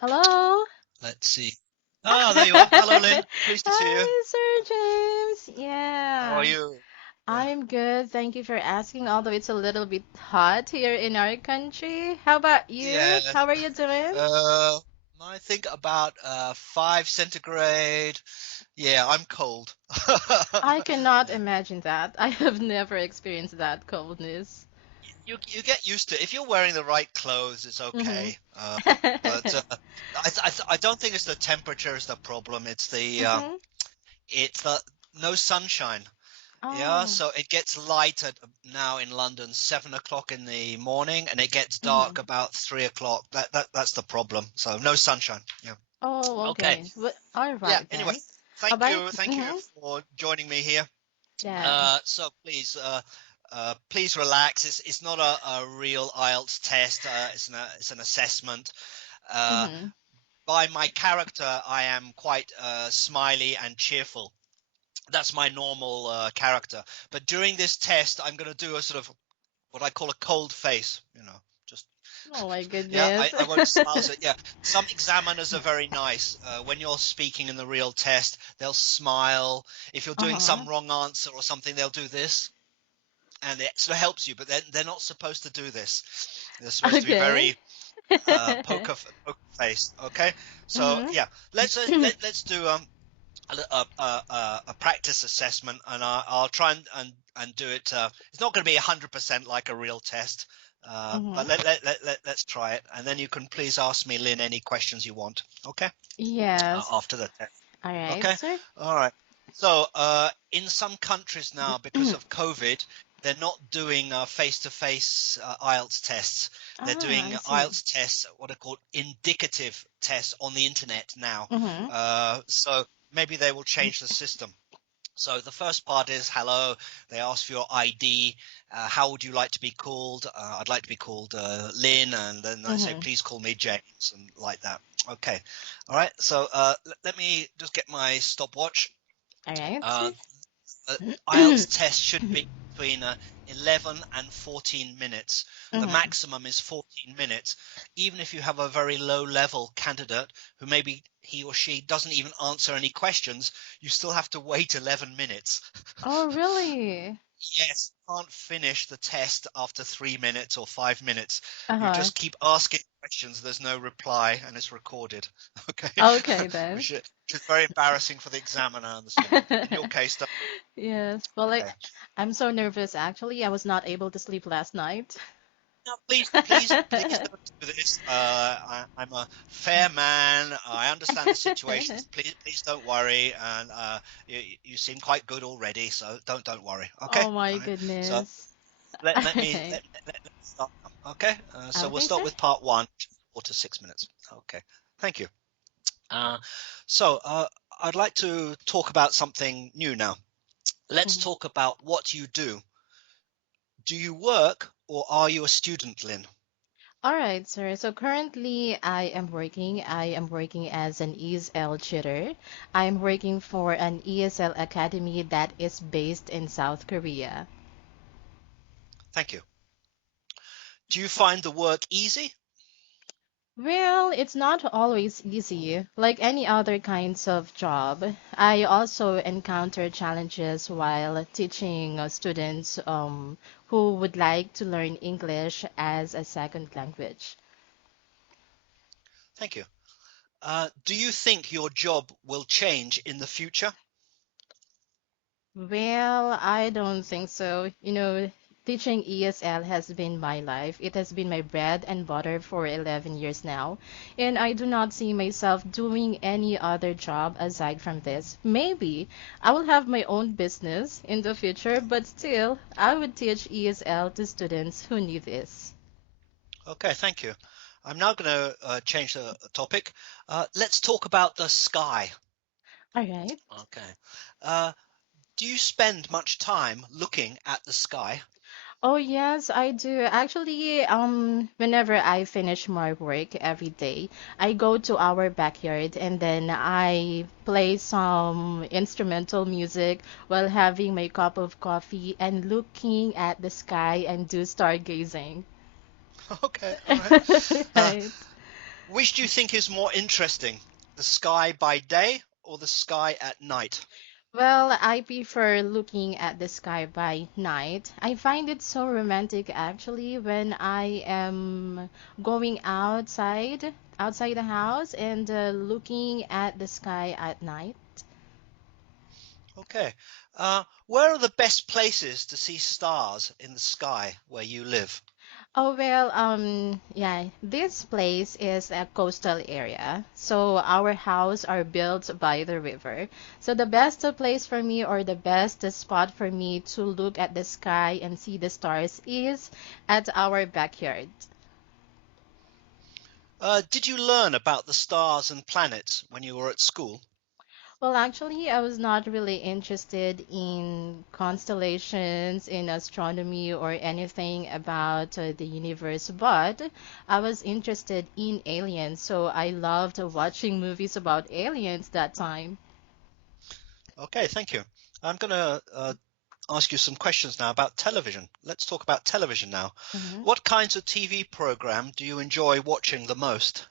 Hello. Let's see. Ah, there you are. Hello, Lynn. Pleased to see you. Hi, Sir James. How are Yeah, you? Yeah. I'm good. Thank you for asking, although it's a little bit hot here in our country. How about you? Yeah. How are you doing? Uh, I think about 5 centigrade. Yeah, I'm cold. I cannot Yeah. imagine that. I have never experienced that coldness. You get used to it. If you're wearing the right clothes, it's Mm-hmm. okay. But I don't think it's the temperature is the problem. Mm-hmm. It's the no sunshine. Yeah, Oh. so it gets light at now in London 7 o'clock in the morning, and it gets Mm-hmm. dark about 3 o'clock. That's the problem. So no sunshine. Yeah. Oh, Okay. okay. All Yeah. right Anyway, then. Bye. thank you Mm-hmm. for joining me here. Yeah. So please relax. It's not a real IELTS test. It's an assessment. Uh, Mm-hmm. by my character, I am quite smiley and cheerful. That's my normal character. But during this test, I'm going to do a sort of what I call a cold face. Just Oh my yeah, goodness. I won't smile. So yeah, some examiners are very nice. When you're speaking in the real test, they'll smile. If you're doing Uh-huh. some wrong answer or something, they'll do this, and it sort of helps you. But then they're not supposed to do this. They're supposed to be Okay. very poker face. Okay, so Mm-hmm. yeah, let's do a practice assessment, and I'll try and do it. It's not going to be 100% like a real test, but Mm-hmm. let's try it. And then you can please ask me, Lynn, any questions you want. Okay, Yes. after the test. All right, Okay, sir. all right. So in some countries now, because of COVID, they're not doing face-to-face IELTS tests. They're Ah, doing I see. IELTS tests, what are called indicative tests on the internet now. Mm-hmm. So maybe they will change the system. So the first part is hello. They ask for your ID. How would you like to be called? I'd like to be called Lynn, and then I say, Mm-hmm. please call me James, and like that. Okay. All right. So let me just get my stopwatch. All right, Uh, sir. uh, IELTS test should be between 11 and 14 minutes. The Mm-hmm. maximum is 14 minutes. Even if you have a very low level candidate who maybe he or she doesn't even answer any questions, you still have to wait 11 minutes. Oh, really? Yes, you can't finish the test after 3 minutes or 5 minutes. You Uh-huh. just keep asking questions, there's no reply, and it's recorded. Okay, Okay then. which is very embarrassing for the examiner and the student. In your case, though, Yes. Well, okay. I'm so nervous actually. I was not able to sleep last night. No, please don't do this. I'm a fair man. I understand the situation. Please don't worry. And you seem quite good already, so don't worry. Okay, Oh my all right. So goodness. let All let me right. let's start now. Okay. So we'll Okay, start sir. with part one, 4 to 6 minutes. Okay. Thank you. Uh, so I'd like to talk about something new now. Let's Mhm. talk about what you do. Do you work or are you a student, Lynn? All right, sir. So currently I am working. I am working as an ESL tutor. I am working for an ESL academy that is based in South Korea. Thank you. Do you find the work easy? Well, it's not always easy. Like any other kinds of job, I also encounter challenges while teaching students who would like to learn English as a second language. Thank you. Do you think your job will change in the future? Well, I don't think so. Teaching ESL has been my life. It has been my bread and butter for 11 years now. And I do not see myself doing any other job aside from this. Maybe I will have my own business in the future, but still, I would teach ESL to students who need this. Okay, thank you. I'm now going to change the topic. Let's talk about the sky. All right. Okay. Uh, do you spend much time looking at the sky? Oh yes, I do. Actually, whenever I finish my work every day, I go to our backyard and then I play some instrumental music while having my cup of coffee and looking at the sky and do stargazing. Okay, all right. Uh, Right. Which do you think is more interesting, the sky by day or the sky at night? Well, I prefer looking at the sky by night. I find it so romantic actually when I am going outside the house and looking at the sky at night. Okay. Where are the best places to see stars in the sky where you live? Oh well, yeah, this place is a coastal area. So our house are built by the river. So the best place for me or the best spot for me to look at the sky and see the stars is at our backyard. Did you learn about the stars and planets when you were at school? Well, actually, I was not really interested in constellations, in astronomy, or anything about the universe, but I was interested in aliens, so I loved watching movies about aliens that time. Okay, thank you. I'm going to ask you some questions now about television. Let's talk about television now. Mhm. What kinds of TV program do you enjoy watching the most?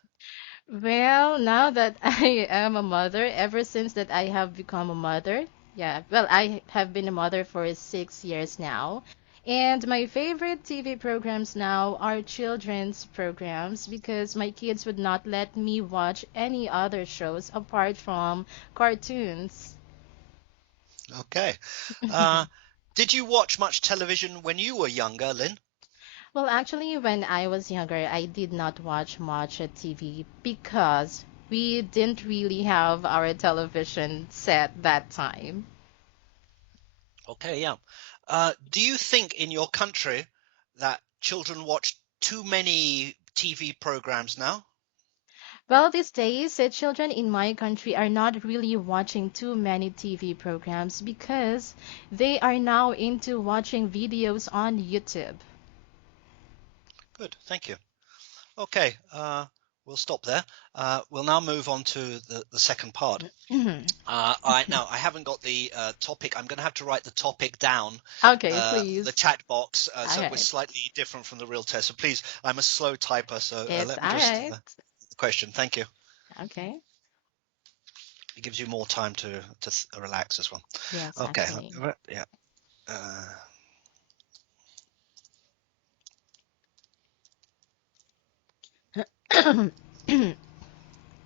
Well, now that I am a mother, ever since that I have become a mother, yeah, well, I have been a mother for 6 years now. And my favorite TV programs now are children's programs because my kids would not let me watch any other shows apart from cartoons. Okay. Uh, did you watch much television when you were younger, Lynn? Well, actually, when I was younger, I did not watch much TV because we didn't really have our television set that time. Okay, yeah. Do you think in your country that children watch too many TV programs now? Well, these days, children in my country are not really watching too many TV programs because they are now into watching videos on YouTube. Good, thank you. Okay, we'll stop there. We'll now move on to the second part. I haven't got the topic. I'm going to have to write the topic down Okay, on the please. chat box, All so we're right. slightly different from the real test. So please, I'm a slow typer, so It's let me all just right. the question. Thank you. Okay. It gives you more time to relax as well. Yes, Okay, actually. yeah. Uh,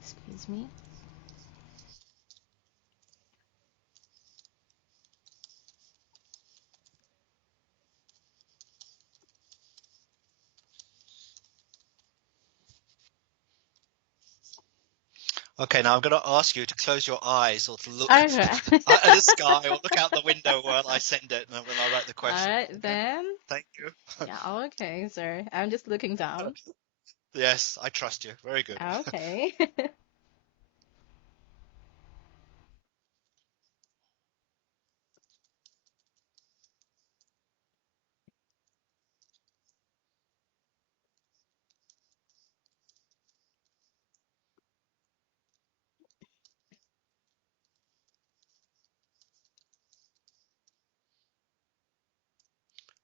Excuse me. okay, now I'm going to ask you to close your eyes or to look All right. at the sky or look out the window while I send it and when I write the All question. right, Okay, then. thank you. Yeah, okay, sir. I'm just looking down. Yes, I trust you. Very good. Okay.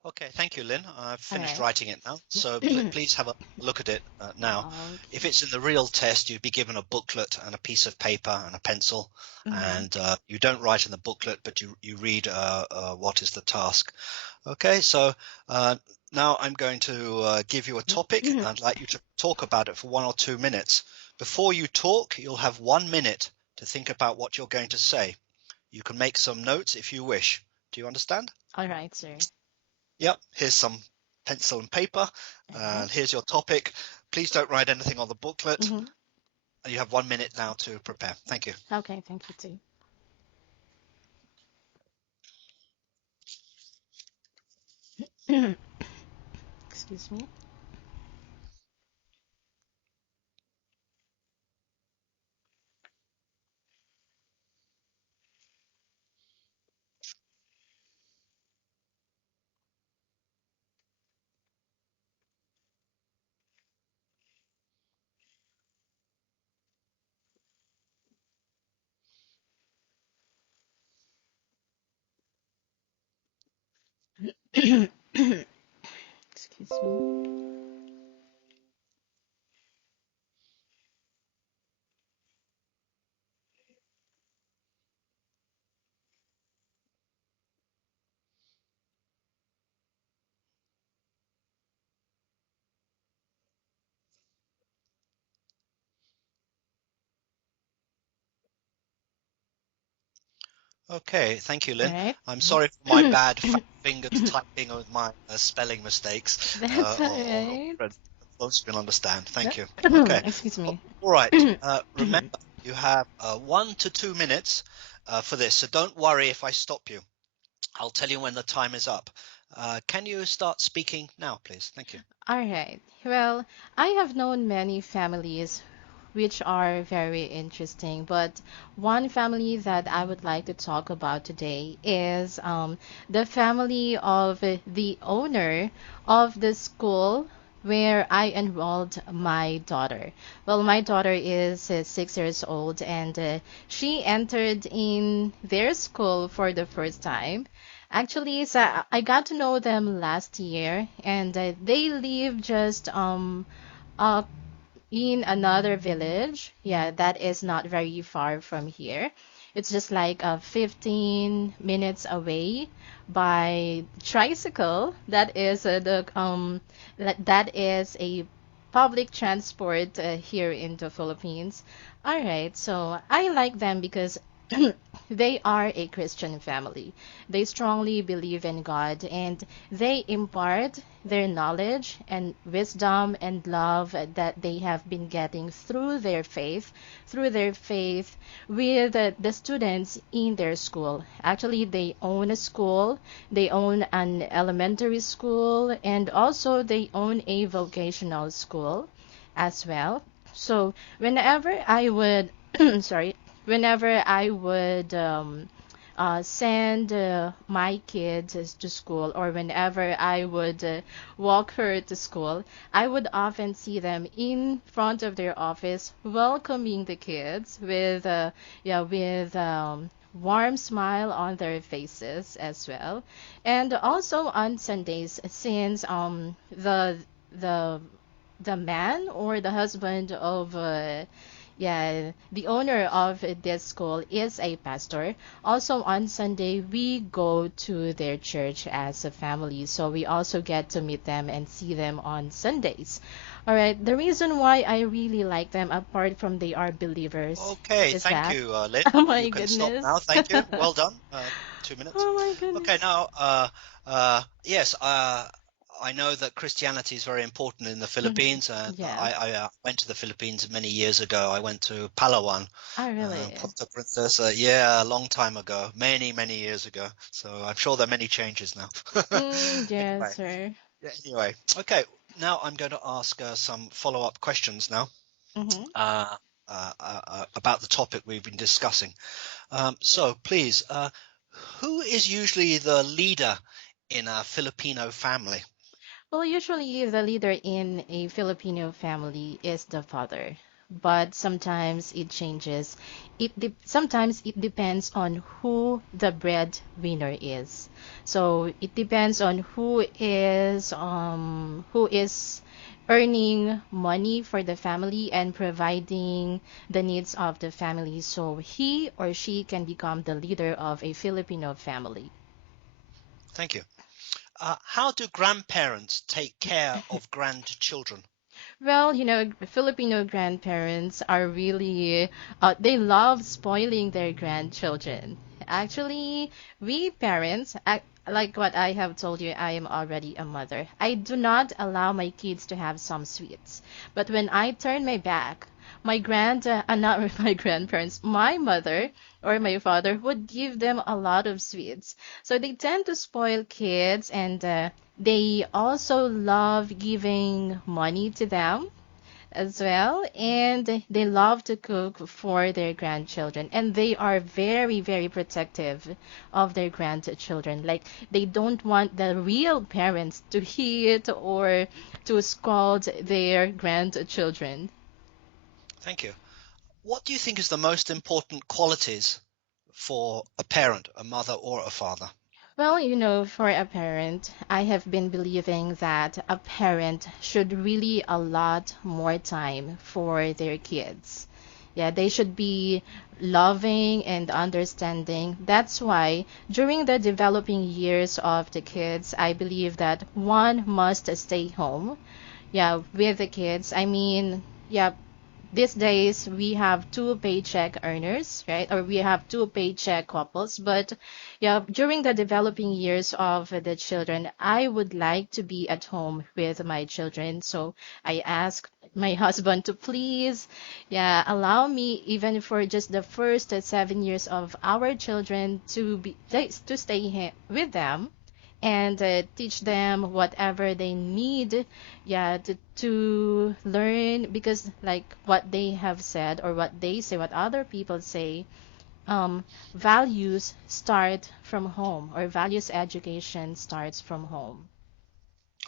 Okay, thank you, Lynn. I've All finished right. writing it now, so please have a look at it now. If Okay. it's in the real test, you'd be given a booklet and a piece of paper and a pencil, Mm-hmm. and you don't write in the booklet, but you read what is the task. Okay, so uh, now I'm going to give you a topic, and I'd like you to talk about it for 1 or 2 minutes. Before you talk, you'll have 1 minute to think about what you're going to say. You can make some notes if you wish. Do you understand? All right, sir. Yep, here's some pencil and paper, All right. and here's your topic. Please don't write anything on the booklet. Mm-hmm. You have 1 minute now to prepare. Thank you. Okay, thank you too. Excuse me. Excuse me. Okay, thank you, All Lynn. right. I'm sorry for my bad fat fingers typing with my spelling mistakes, That's all or right. most will understand. Thank you. No. Okay, Excuse me. all right. Remember, you have 1 to 2 minutes for this, so don't worry if I stop you. I'll tell you when the time is up. Can you start speaking now, please? Thank you. All right. Well, I have known many families which are very interesting, but one family that I would like to talk about today is the family of the owner of the school where I enrolled my daughter. Well, my daughter is 6 years old, and she entered in their school for the first time. Actually, so I got to know them last year, and they live just uh in another village. Yeah, that is not very far from here. It's just like 15 minutes away by tricycle. That is that is a public transport here in the Philippines. All right, so I like them because they are a Christian family. They strongly believe in God, and they impart their knowledge and wisdom and love that they have been getting through their faith with the students in their school. Actually, they own a school, they own an elementary school, and also they own a vocational school as well. So whenever I would, sorry, whenever I would send my kids to school, or whenever I would walk her to school, I would often see them in front of their office welcoming the kids with warm smile on their faces as well. And also on Sundays, since the the man or the husband of the owner of this school is a pastor. Also on Sunday, we go to their church as a family. So we also get to meet them and see them on Sundays. All right. The reason why I really like them, apart from they are believers, Okay, is thank that, you, Lynn. oh You my can stop now. goodness. Thank you. Well done. 2 minutes. Oh my Okay, goodness. now, yes, I know that Christianity is very important in the Mhm. Philippines, and Yeah. I went to the Philippines many years ago. I went to Palawan, I really. Puerto Princesa, yeah, a long time ago, many, many years ago. So I'm sure there are many changes now. Yes, Anyway, sir. yeah, anyway, okay. Now I'm going to ask some follow-up questions now Mm-hmm. uh, about the topic we've been discussing. So please, who is usually the leader in a Filipino family? Well, usually the leader in a Filipino family is the father, but sometimes it changes. Sometimes it depends on who the breadwinner is. So it depends on who is earning money for the family and providing the needs of the family. So he or she can become the leader of a Filipino family. Thank you. How do grandparents take care of grandchildren? Well, Filipino grandparents are really, they love spoiling their grandchildren. Actually, we parents, like what I have told you, I am already a mother. I do not allow my kids to have some sweets. But when I turn my back, not my grandparents, my mother or my father would give them a lot of sweets. So they tend to spoil kids, and they also love giving money to them as well, and they love to cook for their grandchildren, and they are very, very protective of their grandchildren. Like, they don't want the real parents to hit or to scold their grandchildren. Thank you. What do you think is the most important qualities for a parent, a mother or a father? Well, for a parent, I have been believing that a parent should really allot more time for their kids. Yeah, they should be loving and understanding. That's why during the developing years of the kids, I believe that one must stay home, yeah, with the kids. I mean, yeah, these days we have two paycheck earners, right? Or we have two paycheck couples. But yeah, during the developing years of the children, I would like to be at home with my children. So I asked my husband to please, yeah, allow me even for just the first 7 years of our children to stay with them and teach them whatever they need, yeah, to learn, because like what they have said, or what they say, what other people say, um, values start from home, or values education starts from home.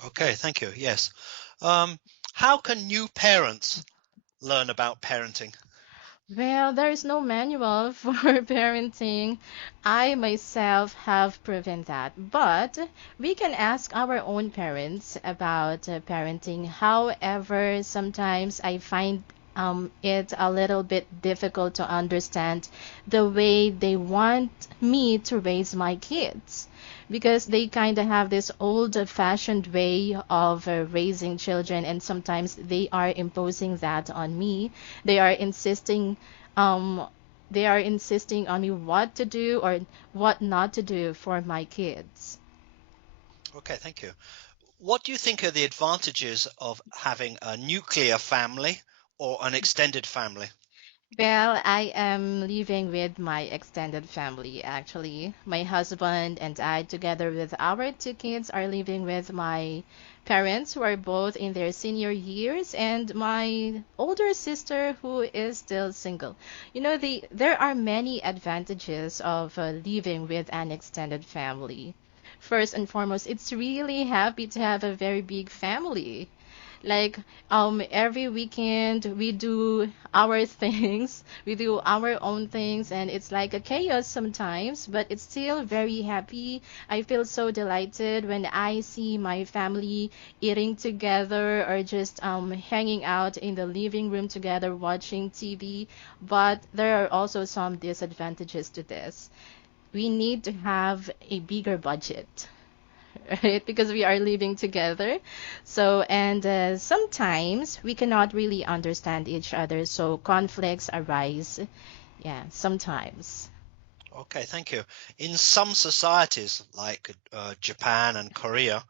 Okay, thank you. Yes. Um, how can new parents learn about parenting? Well, there is no manual for parenting. I myself have proven that. But we can ask our own parents about parenting. However, sometimes I find it a little bit difficult to understand the way they want me to raise my kids, because they kind of have this old-fashioned way of raising children, and sometimes they are imposing that on me. They are insisting, um, they are insisting on me what to do or what not to do for my kids. Okay, thank you. What do you think are the advantages of having a nuclear family or an extended family? Well, I am living with my extended family actually. My husband and I, together with our two kids, are living with my parents who are both in their senior years, and my older sister who is still single. There are many advantages of living with an extended family. First and foremost, it's really happy to have a very big family. Like, every weekend we do our things, we do our own things, and it's like a chaos sometimes, but it's still very happy. I feel so delighted when I see my family eating together, or just hanging out in the living room together watching TV. But there are also some disadvantages to this. We need to have a bigger budget, right? Because we are living together. So, and sometimes we cannot really understand each other, so conflicts arise. Yeah, sometimes. Okay, thank you. In some societies, like Japan and Korea,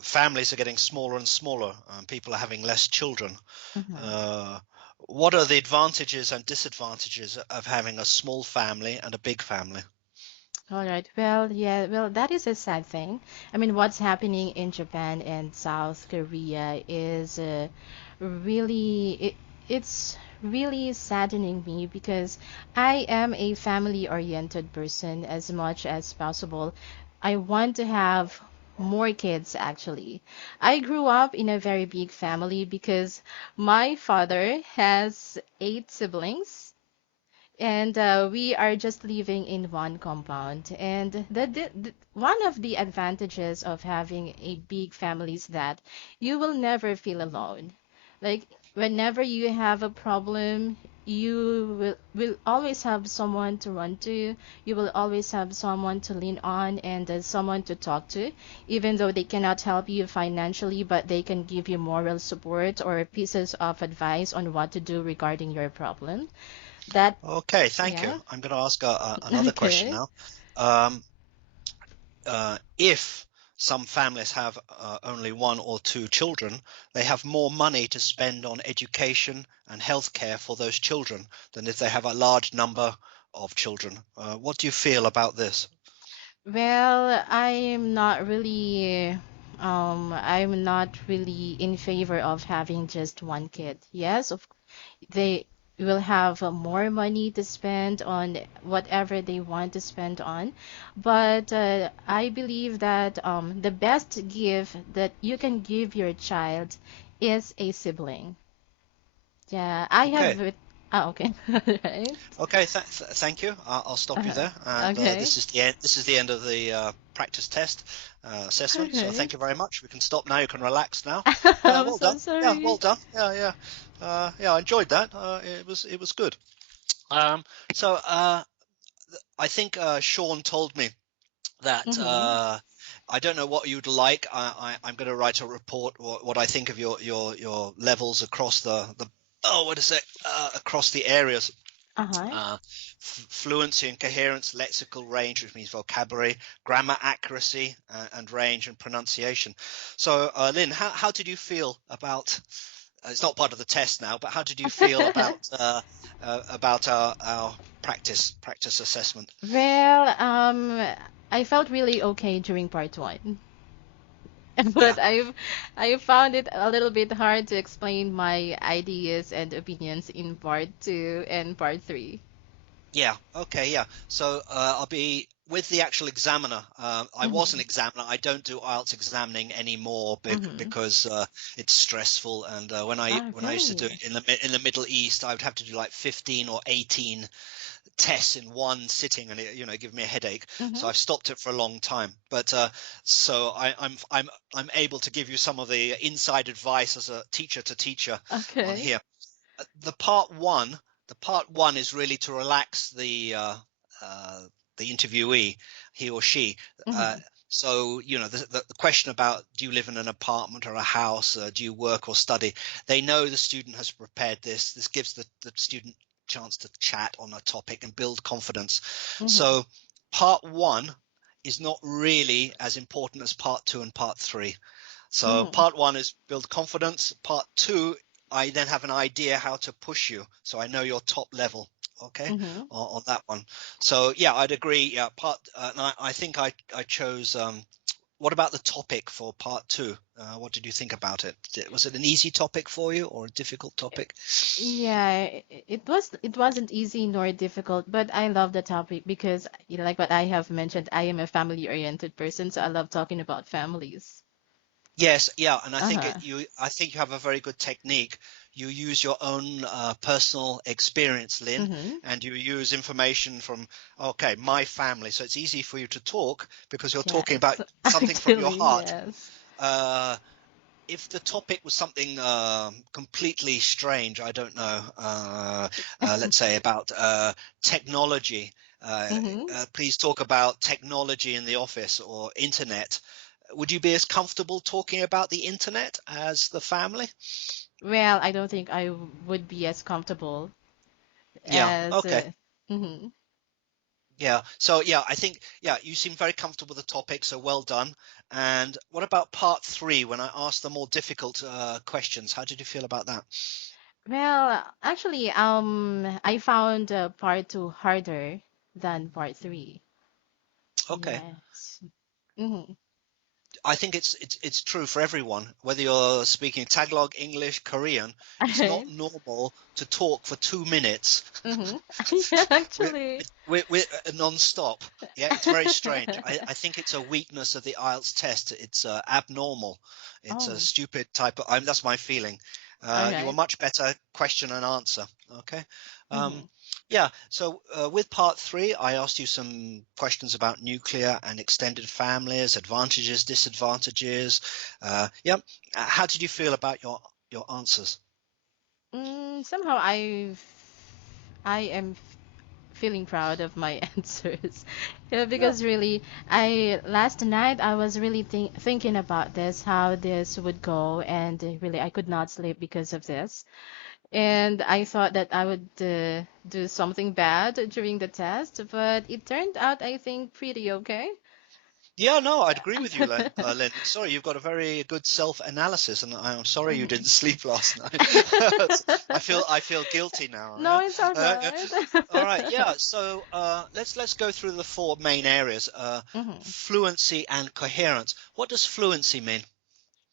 families are getting smaller and smaller, and people are having less children. Mhm. Uh, what are the advantages and disadvantages of having a small family and a big family? All right. Well, yeah, well, that is a sad thing. I mean, what's happening in Japan and South Korea is really, it's really saddening me, because I am a family-oriented person as much as possible. I want to have more kids, actually. I grew up in a very big family because my father has 8 siblings, and we are just living in one compound. And one of the advantages of having a big family is that you will never feel alone. Like, whenever you have a problem, you will always have someone to run to. You will always have someone to lean on, and someone to talk to, even though they cannot help you financially, but they can give you moral support or pieces of advice on what to do regarding your problem. That, Okay, thank you. yeah. I'm going to ask another question Okay. now. Um, if some families have only one or two children, they have more money to spend on education and healthcare for those children than if they have a large number of children. What do you feel about this? Well, I'm not really in favor of having just one kid. Yes, they will have more money to spend on whatever they want to spend on, but I believe that the best gift that you can give your child is a sibling. Yeah, I Okay. have it. Okay. Right. Okay, thank you. I'll stop you Uh, there. And okay. this is the end. This is the end of the practice test assessment. So Okay. thank you very much. We can stop now. You can relax now. I'm Well so done. Yeah, well sorry. done. Yeah, yeah, yeah. I enjoyed that. It was good. Um, so I think Sean told me that Mm-hmm. I don't know what you'd like. I'm going to write a report what I think of your levels across the Oh, what is it? Across the areas. Uh-huh. Fluency and coherence, lexical range, which means vocabulary, grammar accuracy, and range and pronunciation. So, Lynn, how did you feel about? It's not part of the test now, but how did you feel about our practice assessment? Well, I felt really okay during part one, Yeah, but I found it a little bit hard to explain my ideas and opinions in part two and part three. yeah, okay, yeah. So I'll be with the actual examiner. I was an Mm-hmm. examiner. I don't do IELTS examining anymore Mm-hmm. because it's stressful. And Ah, when I used to do really? it in the Middle East, I would have to do like 15 or 18 tests in one sitting, and it give me a headache. So Mm-hmm. I've stopped it for a long time. But so I'm able to give you some of the inside advice as a teacher to teacher on Okay. here. The part one, the part one is really to relax uh, the interviewee, he or she. Uh, Mm-hmm. so the question about do you live in an apartment or a house, do you work or study? They know the student has prepared this. This gives the student chance to chat on a topic and build confidence. Mm-hmm. So part one is not really as important as part two and part three. So Mm-hmm. part one is build confidence. Part two, I then have an idea how to push you. So I know your top level. Okay, Mm-hmm. on that one. So yeah, I'd agree. Yeah, and I think I chose. What about the topic for part two? What did you think about it? Was it an easy topic for you or a difficult topic? Yeah, it wasn't easy nor difficult, but I love the topic because like what I have mentioned, I am a family-oriented person, so I love talking about families. Yes, yeah, and Uh-huh. I think you have a very good technique. You use your own personal experience, Lynn, Mm-hmm. and you use information from, okay, my family. So it's easy for you to talk because you're talking about Yes, something from your actually, heart. yes. Uh, if the topic was something completely strange, I don't know, let's say about technology, uh, Mm-hmm. please talk about technology in the office or internet. Would you be as comfortable talking about the internet as the family? Well, I don't think I would be as comfortable Yeah. as Okay. mm-hmm. Yeah. So yeah, I think yeah, you seem very comfortable with the topic, so well done. And what about part three when I asked the more difficult questions? How did you feel about that? Well, actually, I found part two harder than part three. Okay. Yes. Mm-hmm. I think it's true for everyone, whether you're speaking Tagalog, English, Korean. All It's not right. normal to talk for 2 minutes Mm-hmm. Yeah, with, actually. non-stop. Yeah, it's very strange. I think it's a weakness of the IELTS test. It's abnormal. It's a Oh, stupid type of. That's my feeling. all You were right. much better question and answer. Okay. Mm-hmm. Um, yeah. So with part three, I asked you some questions about nuclear and extended families, advantages, disadvantages. Yeah. How did you feel about your answers? Somehow I am feeling proud of my answers. Yeah, Yeah. because really, I last night I was really thinking about this, how this would go, and really I could not sleep because of this. Mm. And I thought that I would do something bad during the test, but it turned out I think pretty okay. Yeah, no, I'd agree with you, Len. Sorry, you've got a very good self-analysis, and I'm sorry you didn't Mhm. sleep last night. I feel guilty now. No, Yeah. it's all Yeah. right. All right. Yeah. So let's go through the four main areas: Mhm. fluency and coherence. What does fluency mean?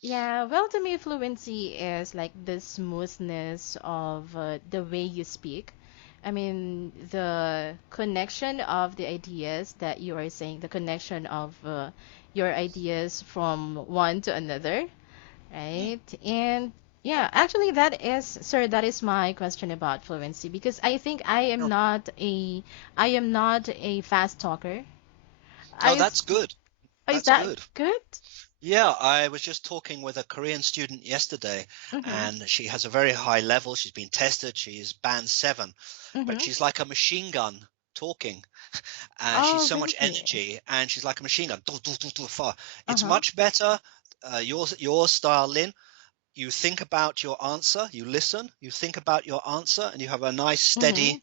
Yeah, well, to me, fluency is like the smoothness of the way you speak. I mean, the connection of the ideas that you are saying, the connection of your ideas from one to another, Mm. right? And yeah, actually, that is my question about fluency because I think Oh, I am not a fast talker. oh, I, that's good. is That's that good. good? Yeah, I was just talking with a Korean student yesterday, Mm-hmm. and she has a very high level. She's been tested. She's band 7, but Mm-hmm. she's like a machine gun talking. She's Oh, so much really? energy, and she's like a machine gun. Far. It's Uh-huh. much better. Your style, Lynn. you think about your answer, you listen, you think about your answer, and you have a nice Mhm. steady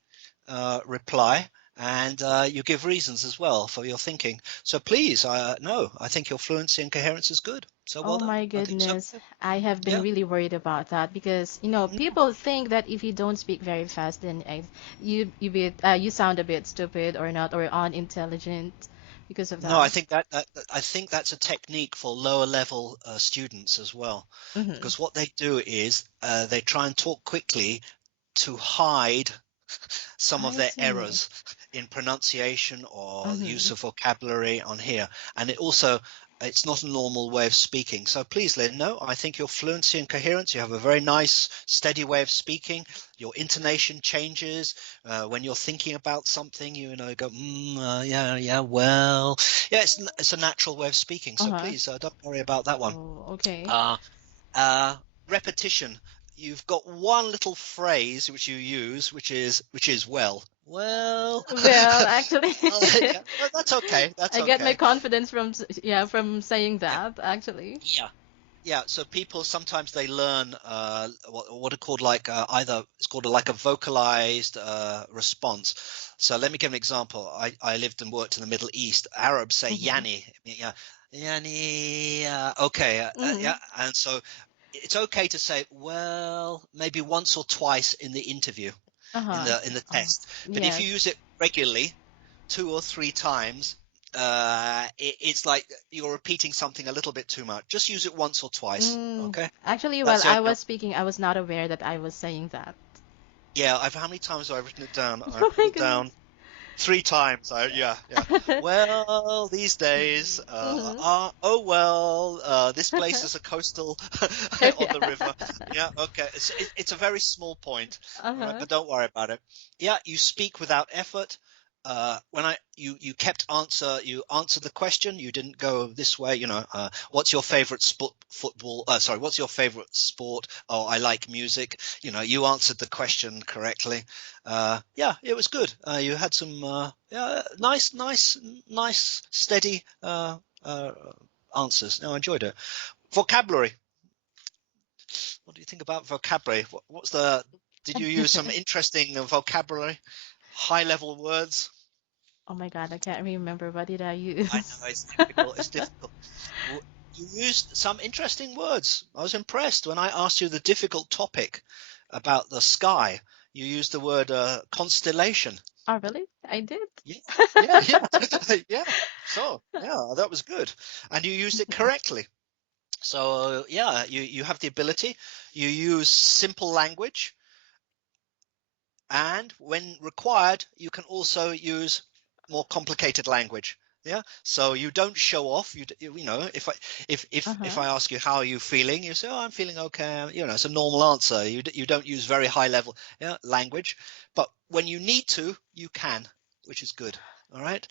reply, and you give reasons as well for your thinking. So please, no, I think your fluency and coherence is good. So well Oh done. my I think so. goodness. I have been Yeah. really worried about that because, people think that if you don't speak very fast, then you sound a bit stupid or not or unintelligent because of No, I that. think I think that's a technique for lower level students as well, Mhm. because what they do is they try and talk quickly to hide some of I their see. errors in pronunciation or use Mhm. of vocabulary on here. And it also, it's not a normal way of speaking. So please, Lynn, no, I think your fluency and coherence, you have a very nice, steady way of speaking. Your intonation changes when you're thinking about something. You know, go, yeah, yeah, well, yeah, it's a natural way of speaking. So Uh-huh. please don't worry about that one. Oh, okay. Uh, uh, repetition. You've got one little phrase which you use, which is well. Well, actually, Yeah, that's okay. That's I get my okay. confidence from saying Yeah, that actually. yeah, yeah. So people sometimes they learn what are called like either it's called like a vocalized response. So let me give an example. I lived and worked in the Middle East. Arabs say Mhm. yani, yeah, yani. Okay, yeah, Mhm. and so it's okay to say well maybe once or twice in the interview Uh-huh. in the Oh, test, but if you yes. use it regularly 2 or 3 times, it's like you're repeating something a little bit too much. Just use it once or twice. Mm. Okay, Actually, while that's the I only. was speaking, I was not aware that I was saying that. Yeah, I've how many times have I written it down? I've Oh written my it down goodness. 3 times. Yeah, yeah. Well, these days, Mhm. oh well, this place is a coastal on the Yeah. river. Yeah, okay. It's a very small point, all right, Uh-huh. but don't worry about it. Yeah, you speak without effort. When you kept you answered the question. You didn't go this way. What's your favorite sport? Football. Sorry, what's your favorite sport? Oh, I like music. You answered the question correctly. Yeah, it was good. You had some yeah, nice, steady answers. No, I enjoyed it. Vocabulary. What do you think about vocabulary? What's the? Did you use some interesting vocabulary? High level words. Oh my God, I can't remember what did I I use. know it's difficult. It's difficult. You used some interesting words. I was impressed when I asked you the difficult topic about the sky. You used the word constellation. Oh, really? I did. Yeah, yeah, yeah, yeah. So, yeah, that was good, and you used it correctly. So, yeah, you have the ability. You use simple language, and when required, you can also use more complicated language. Yeah, so you don't show off. If Uh-huh. I ask you how are you feeling, you say, "Oh, I'm feeling okay." It's a normal answer. You don't use very high level, yeah, language, but when you need to, you can, which is good. All right.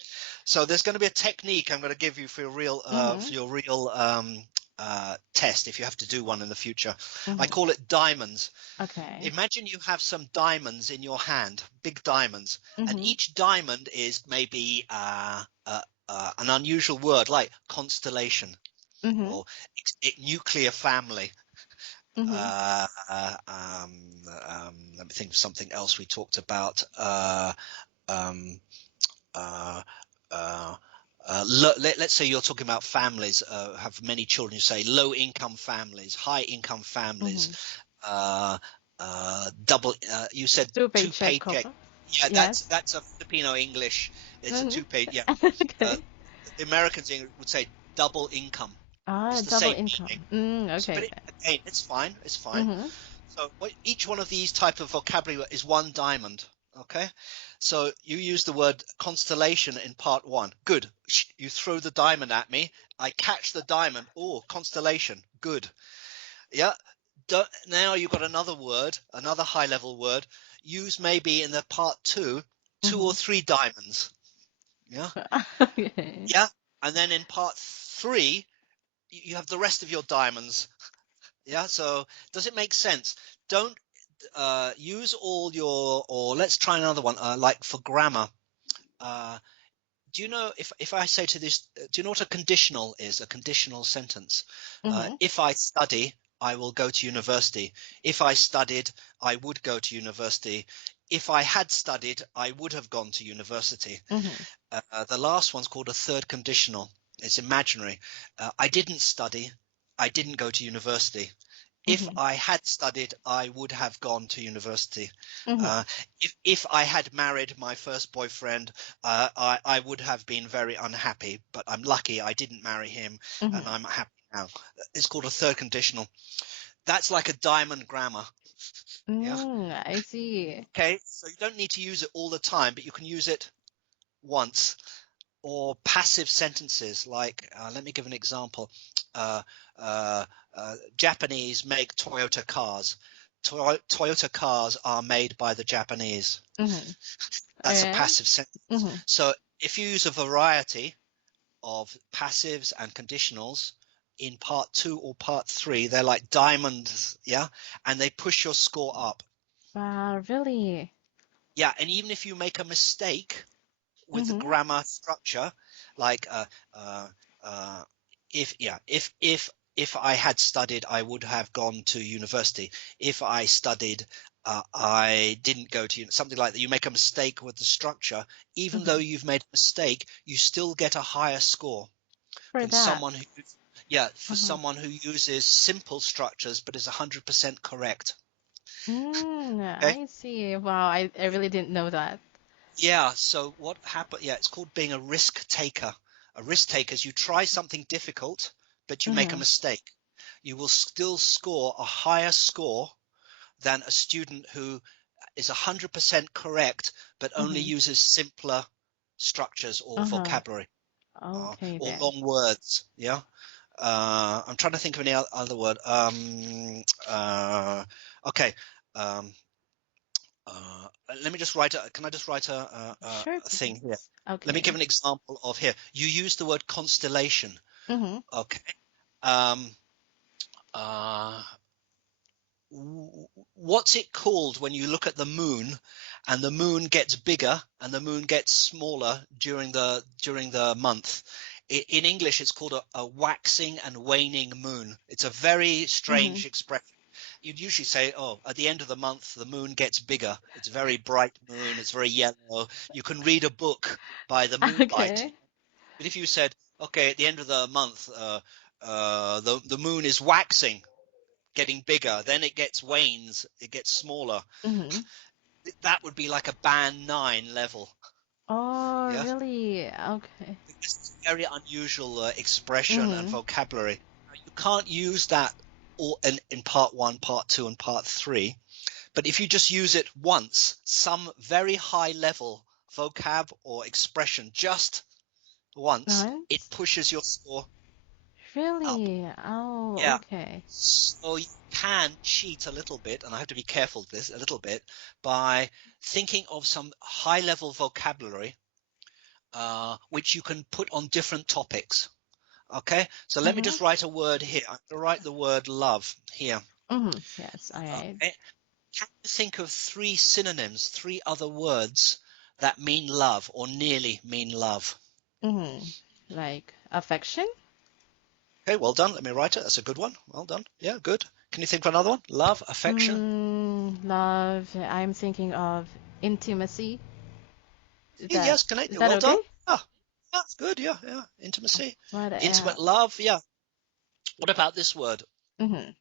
So there's going to be a technique I'm going to give you for Mhm. your real test if you have to do one in the future. I Mhm. call it diamonds. Okay. Imagine you have some diamonds in your hand, big diamonds, and Mhm. each diamond is maybe an unusual word like constellation Mhm. or nuclear family. Mhm. Uh, uh, um, Let me think of something else we talked about. Um, uh, uh, let's say you're talking about families, have many children. You say low income families, high income families, Mhm. uh, double. You said Two two paycheck paycheck. couple. Yeah, that's Yes. that's a Filipino English. It's a Mhm. two pay. Yeah, uh, Okay. the Americans would say double income. Ah, It's the double same income. meaning. Okay. But Okay. again, it's fine. It's fine. Mhm. So each one of these type of vocabulary is one diamond. Okay. So you use the word constellation in part one. Good. You throw the diamond at me. I catch the diamond. Oh, constellation. Good. Yeah. Now you've got another word, another high level word. Use maybe in the part two or Mhm. three diamonds. Yeah. Okay. Yeah. And then in part three, you have the rest of your diamonds. Yeah. So does it make sense? Don't use all your, or let's try another one, like for grammar. Uh, do you know if I say to this, do you know what a conditional is? A conditional sentence. Mhm. If I study, I will go to university. If I studied, I would go to university. If I had studied, I would have gone to university. Mhm. The last one's called a third conditional. It's imaginary. I didn't study. I didn't go to university. If Mhm. I had studied, I would have gone to university. Mhm. Uh, if I had married my first boyfriend, I would have been very unhappy. But I'm lucky I didn't marry him, and Mhm. I'm happy now. It's called a third conditional. That's like a diamond grammar. Yeah. I see. Okay. So you don't need to use it all the time, but you can use it once. Or passive sentences like, let me give an example. Uh, uh, Japanese make Toyota cars. Toyota cars are made by the Japanese. Mhm. All That's a right. passive sentence. Mhm. So if you use a variety of passives and conditionals in part 2 or part 3, they're like diamonds, yeah, and they push your score up. Wow, really? Yeah, and even if you make a mistake with the Mhm. grammar structure, like uh, uh, if I had studied, I would have gone to university. If I studied, I didn't go to something like that. You make a mistake with the structure, even though Mhm. you've made a mistake, you still get a higher score For than that. someone who, yeah, for Uh-huh. someone who uses simple structures but is 100% correct. Okay. I see. Wow, I really didn't know that. Yeah, so what happened? Yeah, it's called being a risk taker. A risk taker is you try something difficult, but you make a Mhm. mistake. You will still score a higher score than a student who is 100% correct, but only Mhm. uses simpler structures or Uh-huh. vocabulary Okay or then. long words. Yeah. I'm trying to think of any other word. Okay. Um, Uh, Let me just write. Can I just write Sure, a thing here? please. Let me give Okay. an example of here. You use the word constellation. Mhm. Okay. Um, uh, what's it called when you look at the moon, and the moon gets bigger and the moon gets smaller during the month? In English, it's called a waxing and waning moon. It's a very Mhm. strange expression. You'd usually say, oh, at the end of the month, the moon gets bigger. It's a very bright moon. It's very yellow. You can read a book by the moonlight. Okay. But if you said, okay, at the end of the month, the moon is waxing, getting bigger, then it gets wanes, it gets smaller. Mhm. That would be like a band 9 level. Oh, Yeah. really? Okay. Because it's a very unusual expression and Mhm. vocabulary. You can't use that all in part 1, part 2, and part 3. But if you just use it once, some very high level vocab or expression just once, it Once? pushes your score up. Really? Oh, Yeah. okay. So you can cheat a little bit, and I have to be careful with this a little bit, by thinking of some high level vocabulary which you can put on different topics. Okay, so let me Mhm. just write a word here. I'm going to write the word love here. Mhm. Yes, all right. Okay, can you think of 3 synonyms, 3 other words that mean love or nearly mean love? Mhm. Like affection? Okay, well done. Let me write it. That's a good one. Well done. Yeah, good. Can you think of another one? Love, affection. Love. I'm thinking of intimacy. Is that Yes, is connected. that Well okay? done. Ah, that's good. Yeah, yeah. Intimacy, What intimate else? love. Yeah. What about this word? Mhm.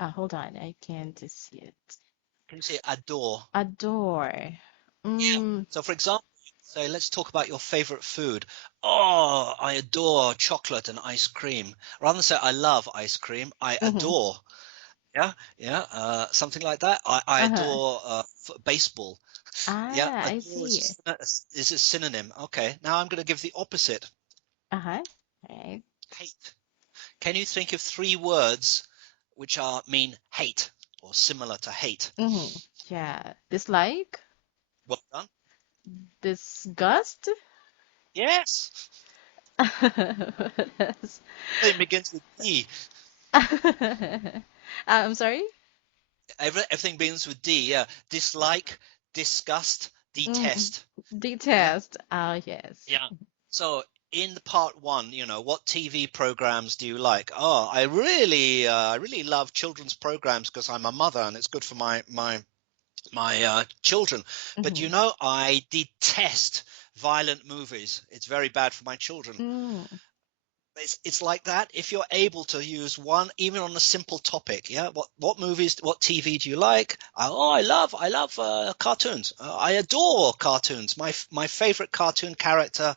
Hold on. I can't see it. Can you say adore? Adore. Yeah. Mm. So, for example, you could say, let's talk about your favorite food. Oh, I adore chocolate and ice cream. Rather than say, I love ice cream, I Mhm. adore. Yeah, yeah, something like that. I Uh-huh. adore baseball. Yeah, I adore see. is a synonym. Okay, now I'm going to give the opposite. Uh-huh. Right. Hate. Can you think of 3 words which are mean hate or similar to hate? Mhm. Yeah. Dislike? Well done. Disgust? Yes. What else? It begins with D. I'm sorry? Everything begins with D. Yeah. Dislike, disgust, Mm, detest. Yeah. detest. Ah, yes. Yeah. So in the part one, what TV programs do you like? Oh, I really love children's programs because I'm a mother and it's good for my children. But Mm-hmm. I detest violent movies. It's very bad for my children. Mm. It's like that. If you're able to use one, even on a simple topic, yeah. What movies, what TV do you like? Oh, I love cartoons. I adore cartoons. My favorite cartoon character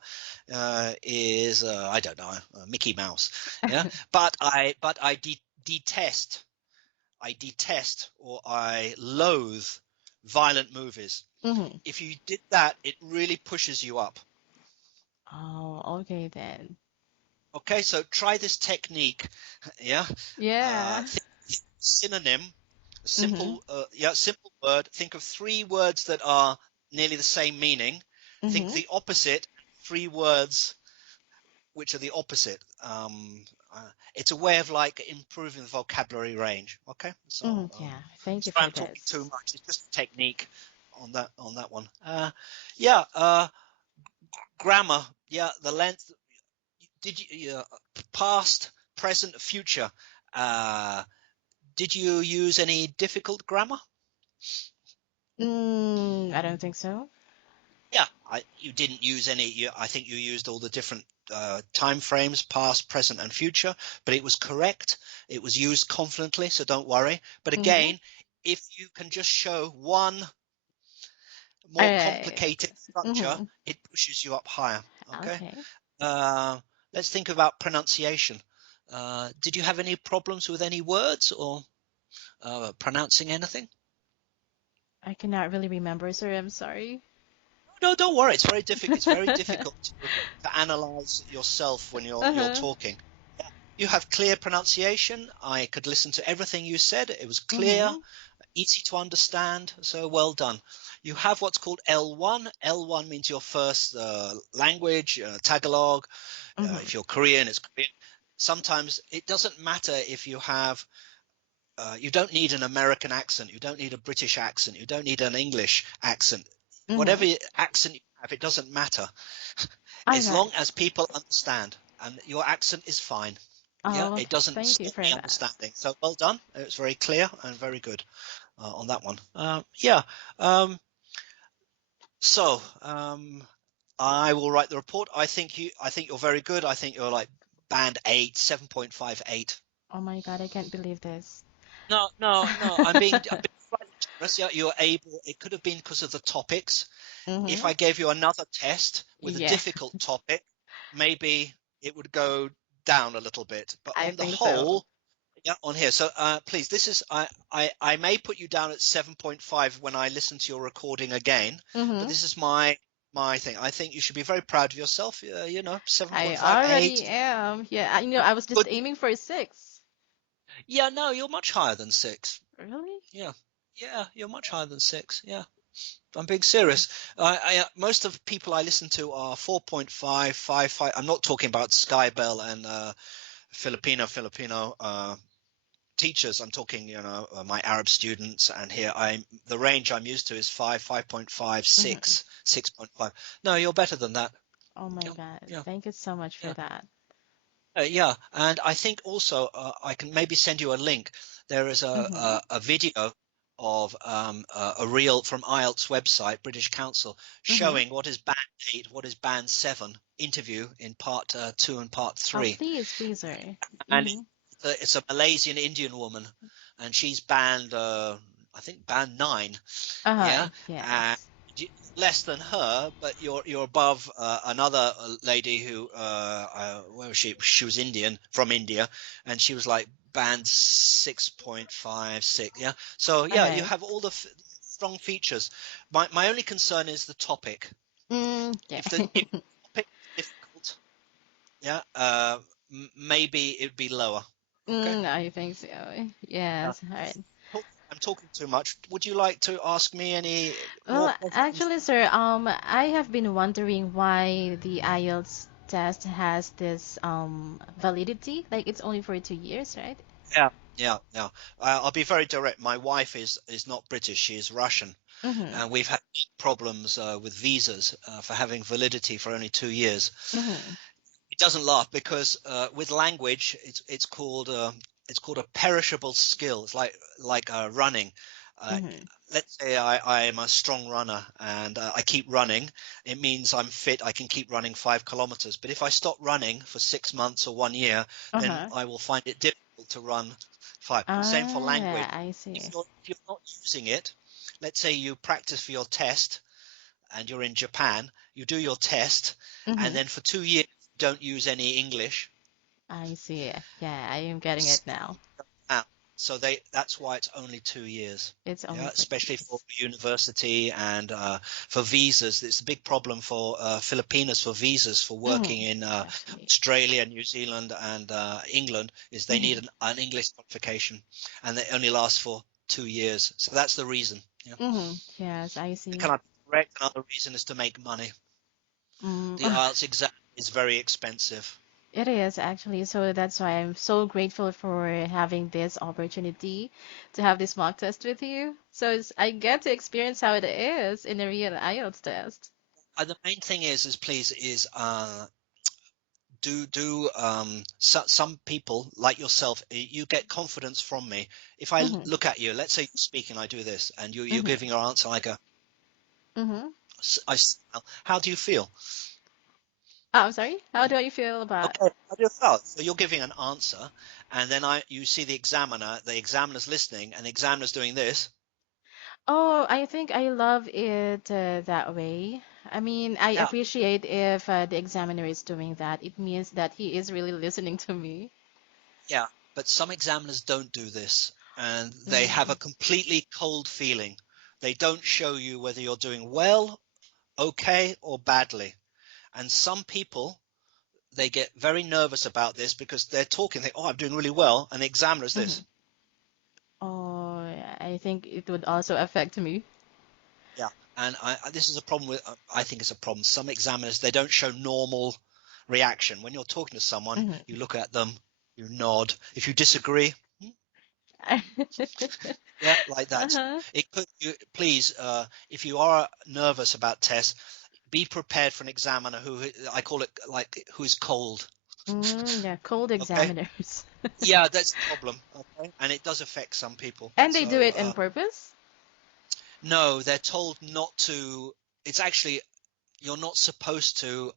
is I don't know, Mickey Mouse. Yeah, but I detest. I detest or I loathe violent movies. Mm-hmm. If you did that, it really pushes you up. Oh, okay then. Okay, so try this technique. Yeah, Yeah. think synonym, Mm-hmm. simple word. Think of three words that are nearly the same meaning. Think Mm-hmm. the opposite, three words which are the opposite. It's a way of like improving the vocabulary range. Okay, so Mm, yeah. Thank you sorry, for I'm talking too this. much. It's just a technique on that one. Yeah, grammar. Yeah, the length. Did you past, present, future? Uh, did you use any difficult grammar? I don't think so. Yeah, you didn't use any. I think you used all the different time frames, past, present, and future, but it was correct. It was used confidently, so don't worry. But Mm-hmm. again, if you can just show one All more right. complicated structure, Mm-hmm. it pushes you up higher. Okay. Okay. Uh, let's think about pronunciation. Did you have any problems with any words or pronouncing anything? I cannot really remember, sir. I'm sorry. No, don't worry. It's very difficult. It's very difficult to analyze yourself when you're Uh-huh. talking. Yeah. You have clear pronunciation. I could listen to everything you said. It was clear, Mm-hmm. easy to understand. So well done. You have what's called L1. L1 means your first language, Tagalog. Mm-hmm. If you're Korean, it's Korean. Sometimes it doesn't matter if you don't need an American accent. You don't need a British accent. You don't need an English accent. Mm-hmm. Whatever accent you have, it doesn't matter All as long right. as people understand. And your accent is fine. Yeah, Oh, it doesn't thank you stop for me that. understanding. So well done. It's very clear and very good on that one. Yeah. Um, so I will write the report. I think you're very good. I think you're like band 8, 7.58. Oh my God, I can't believe this. No, no, no. I'm being slightly generous. Yeah, you're able. It could have been because of the topics. If Mm-hmm. I gave you another test with a Yeah, difficult topic, maybe it would go down a little bit. But I on the think so. whole, yeah, on here. So please, this is I may put you down at 7.5 when I listen to your recording again, but Mm-hmm. this is my thing. I think you should be very proud of yourself. I 7.5, 8. already am. Yeah, I was just Good. aiming for 6. Yeah, no, you're much higher than 6. Really? Yeah. Yeah, you're much higher than 6. Yeah. I'm being serious. Most of the people I listen to are 4.5, 5.5. I'm not talking about Sky Bell and Filipino teachers. I'm talking, my Arab students. And here, the range I'm used to is 5, 5.5, Mm-hmm. 6, 6.5. No, you're better than that. Oh my Yeah, God. yeah, Thank you so much for yeah. that. Yeah, and I think also I can maybe send you a link. There is Mm-hmm. a video of a reel from IELTS website, British Council, Mm-hmm. showing what is band 8, what is band 7 interview in part 2 and part Oh, 3. please, please, sir. And Mm-hmm. it's a Malaysian Indian woman, and she's band, I think band 9. Uh-huh. Yeah, and Yes. less than her, but you're above another lady who where was she? She was Indian from India, and she was like band 6.56. Yeah, so All yeah, you right. have all the strong features. My only concern is the topic. Yeah. If the topic is difficult, yeah, maybe it'd be lower. Okay. I think so. Yeah. Yes. All right. I'm talking too much. Would you like to ask me any more Well, questions? actually, sir, I have been wondering why the IELTS test has this validity. Like it's only for 2 years, right? Yeah, yeah, yeah. I'll be very direct. My wife is not British; she is Russian, Mm-hmm. and we've had big problems with visas for having validity for only 2 years. Mm-hmm. It doesn't laugh because with language, it's called a perishable skill. It's like running. Uh, Mm-hmm. let's say I am a strong runner and I keep running. It means I'm fit. I can keep running 5 kilometers. But if I stop running for 6 months or 1 year, then Uh-huh. I will find it difficult to run five. Same for Ah, language. I see. If you're not using it, let's say you practice for your test and you're in Japan, you do your test, and Mm-hmm. then for 2 years you don't use any English. I see. Yeah, I am getting it now. Ah, so that's why it's only 2 years. It's only Yeah, for especially for years. university and for visas. It's a big problem for Filipinos for visas for working Mm-hmm. in Actually. Australia, New Zealand, and England. Is they Mm-hmm. need an English qualification, and they only last for 2 years. So that's the reason. Yeah, Mm-hmm. Yes, I can see. I be correct? Another reason is to make money. Mm. The IELTS exam is very expensive. It is actually, so that's why I'm so grateful for having this opportunity to have this mock test with you. So I get to experience how it is in a real IELTS test. The main thing is please is some people like yourself, you get confidence from me. If I Mm-hmm. look at you, let's say you're speaking, I do this, and you're Mm-hmm. giving your answer, I go, Mm-hmm. I smile. How do you feel? Oh, I'm sorry. How do I feel about? Okay, how do you feel? So you're giving an answer, and then you see the examiner's listening, and the examiner's doing this. Oh, I think I love it that way. I mean, I Yeah, appreciate if the examiner is doing that. It means that he is really listening to me. yeah, but some examiners don't do this, and they have a Mm. completely cold feeling. They don't show you whether you're doing well, okay, or badly. And some people, they get very nervous about this because they're talking, oh, I'm doing really well, and the examiner's Mm-hmm. this. Oh, I think it would also affect me. Yeah, and this is a problem with. I think it's a problem. Some examiners, they don't show normal reaction when you're talking to someone. Mm-hmm. You look at them, you nod. If you disagree, yeah, like that. Uh-huh. It could. Please, if you are nervous about tests, be prepared for an examiner who I call it like who is cold. Yeah, cold Okay. examiners. Yeah, that's the problem. Okay, and it does affect some people. And they do So it on purpose? no, they're told not to. It's actually you're not supposed to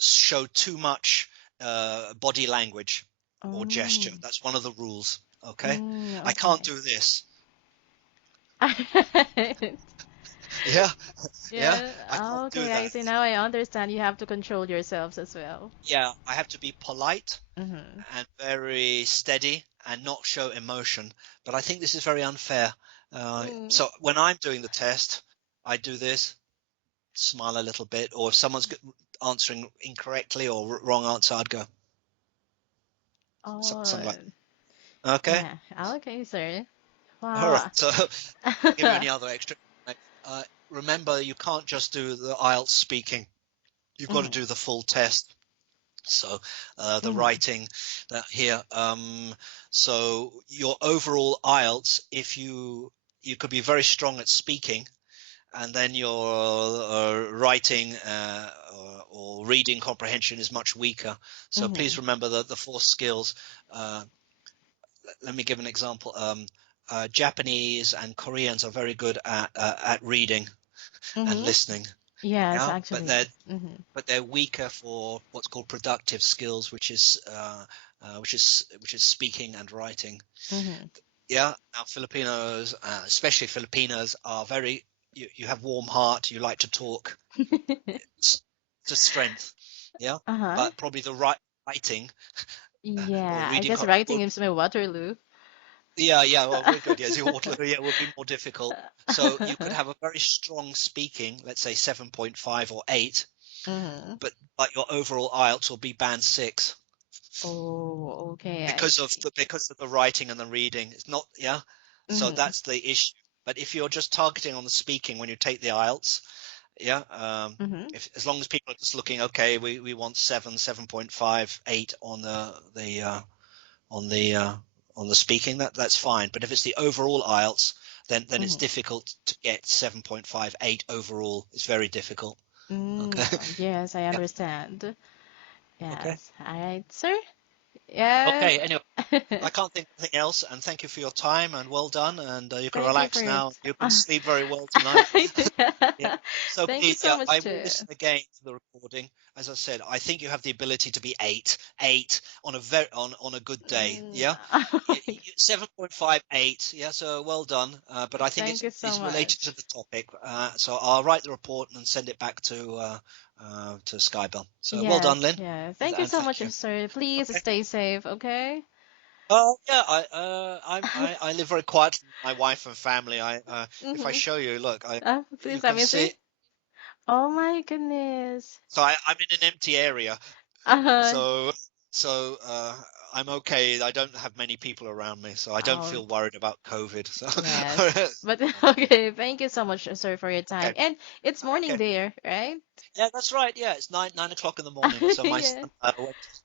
show too much body language or gesture. Oh. That's one of the rules. Okay, I can't Okay. do this. Yeah, yeah, Yeah, I can't do okay, I that. see. Now I understand. You have to control yourselves as well. Yeah, I have to be polite Mm-hmm. and very steady and not show emotion. But I think this is very unfair. Mm. So when I'm doing the test, I do this, smile a little bit, or if someone's answering incorrectly or wrong answer, I'd go something Oh, like, okay, yeah. Okay, sir. all right. Wow. So give you any other extra. Uh, remember, you can't just do the IELTS speaking. You've got to Mm-hmm. do the full test. So the Mm-hmm. writing that here. So your overall IELTS, if you could be very strong at speaking, and then your writing or reading comprehension is much weaker. So Mm-hmm. please remember that the four skills. Uh, Let me give an example. Japanese and Koreans are very good at reading and Mm-hmm. listening. Yes, Yeah, actually. Mm-hmm. but they're weaker for what's called productive skills, which is speaking and writing. Mm-hmm. Yeah, now Filipinos, especially Filipinos, are very. You have warm heart. You like to talk. It's, it's a strength. Yeah, Uh-huh. but probably the writing or Yeah, I reading guess writing will. is my Waterloo. Yeah, yeah. Well, very good. Yes, your Waterloo. Yeah, will be more difficult. So you could have a very strong speaking, let's say 7.5 or 8, Mm-hmm. but your overall IELTS will be band 6 Oh, okay, I because of see. the writing and the reading. It's not, yeah. So Mm-hmm. that's the issue. But if you're just targeting on the speaking when you take the IELTS, yeah, Mm-hmm. if as long as people are just looking, okay, we want 7.5, 8 on the uh, on the speaking, that's fine. But if it's the overall IELTS, then it's Mm-hmm. difficult to get 7.5, 8 overall. It's very difficult. Okay. Yes, I Yeah. understand. Okay. Yes. All right, sir. Yes. Okay. Anyway, I can't think of anything else, and thank you for your time, and well done, and you can Thank you for relax your now. You can sleep very well tonight. Yeah. So Thank you please, so yeah, much I will too. listen again to the recording. As I said, I think you have the ability to be eight on a very on a good day. Mm, Yeah. 7.58. Yeah. So well done. But I think Thank you so it's related to much. the topic. So I'll write the report and send it back to Skybell. So well Yes, done, Lynn, yes. Thank you and so thank much, you. sir. Please Okay. stay safe, okay? Yeah, I live very quietly with my wife and family. If I Mm-hmm. show you, look, you Please let can me see. see. Oh my goodness. So I'm in an empty area, Uh-huh. so so I'm okay. I don't have many people around me, so I don't Oh, feel worried about COVID. So yes. But okay, thank you so much, sir, for your time. okay, And it's morning okay, there, right? yeah, that's right. Yeah, it's 9 o'clock in the morning. So my Yeah. son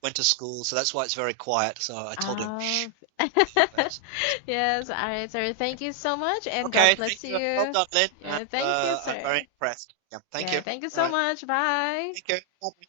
went to school, so that's why it's very quiet. So I told him, shh. Uh, Yes. yes, all right, sir. Thank you so much, and God Okay, thank bless you. Well you. done, Lynn, and Yeah, thank you, I'm very sir. impressed. Yeah, thank Yeah, you. thank you All so right, much. Bye. thank you. Bye.